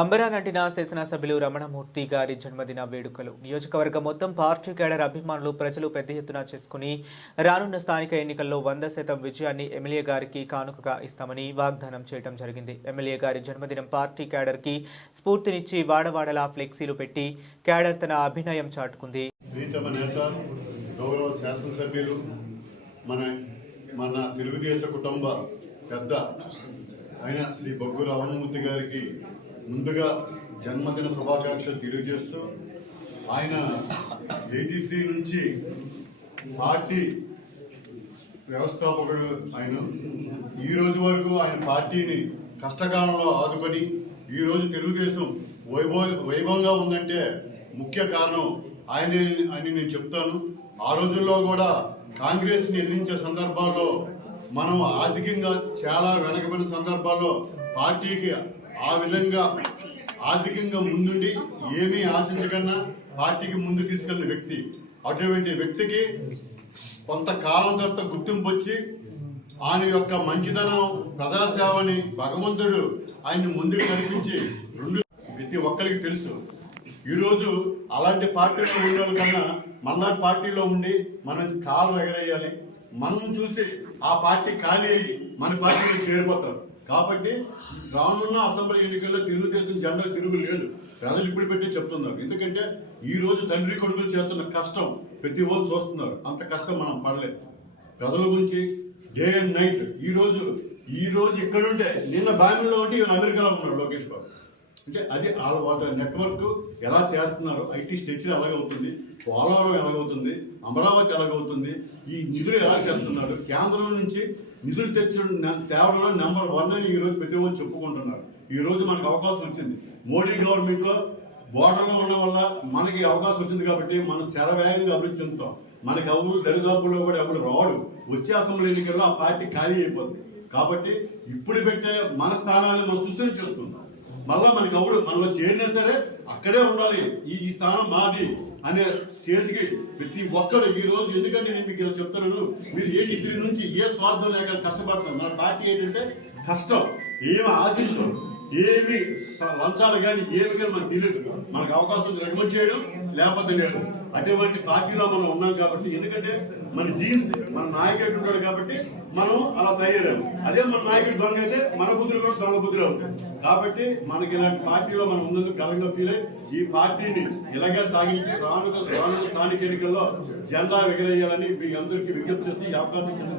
అంబరా నటిన శాసనసభ్యులు రమణమూర్తి గారి జన్మదిన వేడుకలు నియోజకవర్గం మొత్తం పార్టీ కేడర్ అభిమానులు ప్రజలు పెద్ద ఎత్తున చేసుకుని రానున్న స్థానిక ఎన్నికల్లో 100% విజయాన్ని ఎమ్మెల్యే గారికి కానుకగా ఇస్తామని వాగ్దానం చేయడం జరిగింది. ఎమ్మెల్యే గారి జన్మదినం పార్టీ కేడర్ కి స్ఫూర్తినిచ్చి వాడవాడలా ఫ్లెక్సీలు పెట్టి కేడర్ తన అభినయం చాటుకుంది. మన తెలుగుదేశం కుటుంబ పెద్ద అయిన శ్రీ బొగ్గు రమణమూర్తి గారికి ముందుగా జన్మదిన శుభాకాంక్షలు తెలియజేస్తూ ఆయన 83 నుంచి పార్టీ వ్యవస్థాపకుడు ఆయన ఈ రోజు వరకు ఆయన పార్టీని కష్టకాలంలో ఆదుకొని ఈరోజు తెలుగుదేశం వైభవంగా ఉందంటే ముఖ్య కారణం ఆయనే అని నేను చెప్తాను. ఆ రోజుల్లో కూడా కాంగ్రెస్ని ఎదిరించే సందర్భాల్లో మనం ఆర్థికంగా చాలా వెనకబడిన సందర్భాల్లో పార్టీకి ఆ విధంగా ఆర్థికంగా ముందుండి ఏమీ ఆశించకన్నా పార్టీకి ముందు తీసుకెళ్లిన వ్యక్తి. అటువంటి వ్యక్తికి కొంతకాలం తర్వాత గుర్తింపు వచ్చి ఆయన యొక్క మంచితనం ప్రజాసేవని భగవంతుడు ఆయన్ని ముందుకు నడిపించి ప్రతి ఒక్కరికి తెలుసు. ఈరోజు అలాంటి పార్టీలో ఉండే కన్నా మనలాంటి పార్టీలో ఉండి మనం కాలు ఎగరేయాలి, మనం చూసి ఆ పార్టీ ఖాళీ అయ్యి మన పార్టీలో చేరిపోతారు. కాబట్టి రానున్న అసెంబ్లీ ఎన్నికల్లో తెలుగుదేశం జెండా తిరుగు లేదు, ప్రజలు ఇప్పుడు పెట్టి చెప్తున్నారు. ఎందుకంటే ఈ రోజు తండ్రి కొడుకులు చేస్తున్న కష్టం ప్రతి రోజు చూస్తున్నారు. అంత కష్టం మనం పడలేదు ప్రజల గురించి డే అండ్ నైట్. ఈ రోజు ఇక్కడుంటే నిన్న బాంబేలో ఉంటే అమెరికాలో ఉన్నాడు లోకేష్ బాబు. అంటే అది వాళ్ళ నెట్వర్క్ ఎలా చేస్తున్నారు, ఐటీ స్ట్రక్చర్ ఎలాగవుతుంది, పోలవరం ఎలాగవుతుంది, అమరావతి ఎలాగవుతుంది, ఈ నిధులు ఎలా చేస్తున్నాడు, కేంద్రం నుంచి నిధులు తేవడంలో నెంబర్ 1 అని ఈ రోజు ప్రతి ఒక్కరు చెప్పుకుంటున్నారు. ఈ రోజు మనకు అవకాశం వచ్చింది. మోడీ గవర్నమెంట్ లో బోర్డర్లో ఉండడం వల్ల మనకి అవకాశం వచ్చింది కాబట్టి మనం శరవేగంగా అభివృద్ధి చెందుతాం. మనకి ఎవరు దరిదాపుల్లో కూడా ఎవరు రాడు. వచ్చే అసెంబ్లీ ఎన్నికల్లో ఆ పార్టీ ఖాళీ అయిపోతుంది. కాబట్టి ఇప్పుడు పెట్టే మన స్థానాన్ని మనం సృష్టి చేసుకుందాం. మళ్ళా మనకి ఎవడు మనలో చేరినా సరే అక్కడే ఉండాలి, ఈ స్థానం మాది అనే స్టేజ్కి ప్రతి ఒక్కరు ఈ రోజు. ఎందుకంటే నేను మీకు చెప్తున్నాను, మీరు 83 నుంచి ఏ స్వార్థం లేక కష్టపడుతున్నారు. మన పార్టీ ఏంటంటే కష్టం, ఏమి ఆశించడం, ఏమి లంచాలు కానీ ఏమి కానీ మనకు తెలియదు. మనకు అవకాశం రికమెండ్ చేయడం లేకపోతే లేదు. అటువంటి పార్టీలో మనం ఉన్నాం కాబట్టి, ఎందుకంటే మన జీన్స్ మన నాయకుడు ఉంటాడు కాబట్టి మనం అలా తయారాము. అదే మన నాయకుడు దొంగ అయితే మన బుద్ధులు కూడా దొంగ బుద్ధులు అవుతాయి. కాబట్టి మనకి ఇలాంటి పార్టీలో మనం ఉన్నందుకు గర్వంగా ఫీల్ అయ్యి ఈ పార్టీని ఇలాగే సాగించి రానున్న స్థానిక ఎన్నికల్లో జెండా ఎగరేయాలని మీ అందరికీ విజ్ఞప్తి చేసి ఈ అవకాశం ఇచ్చిన